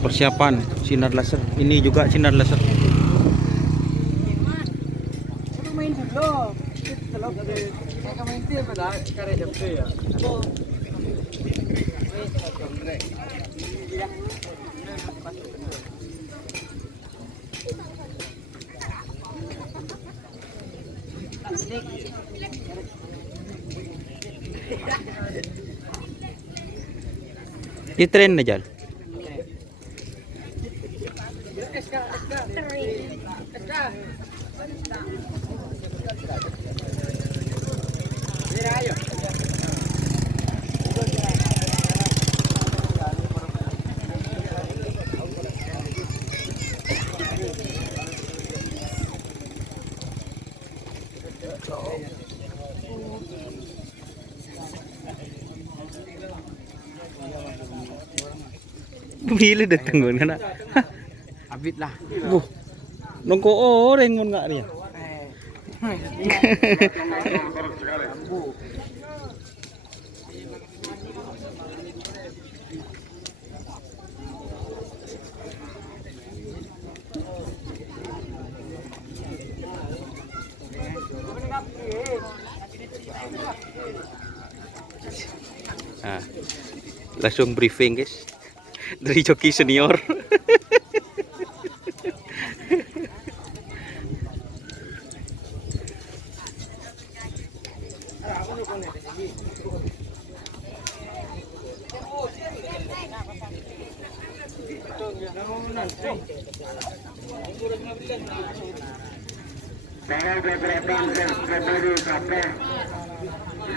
Persiapan sinar laser. Ini juga sinar laser. Main dulu. Kalau kayak main dia pada karya jemput ya. Di tren aja. Bila datang kan nak? Abit lah. Nongko orang pun nggak dia. Nah, langsung briefing guys dari joki senior. Para beberapa Februari sampai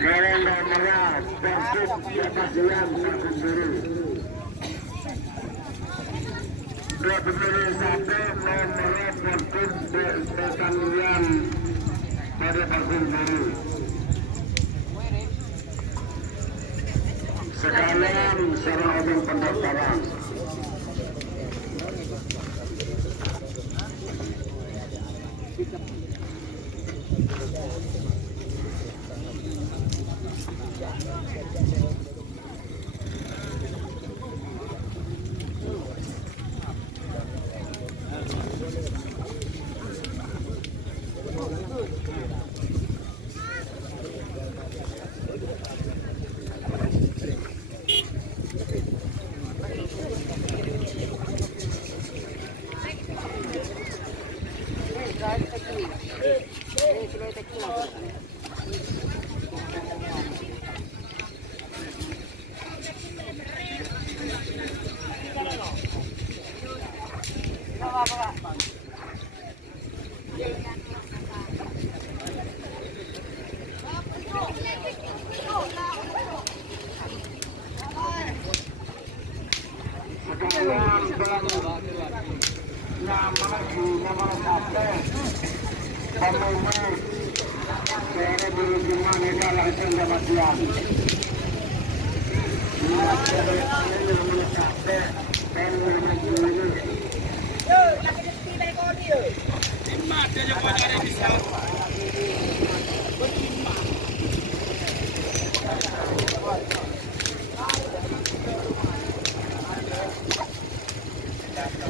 Keren dan merah Persib Kepasian Sakun Biru 2 Februari sampai merah Persib Kepasian pada Sakun Biru. Sekalian secara umum pendaftaran.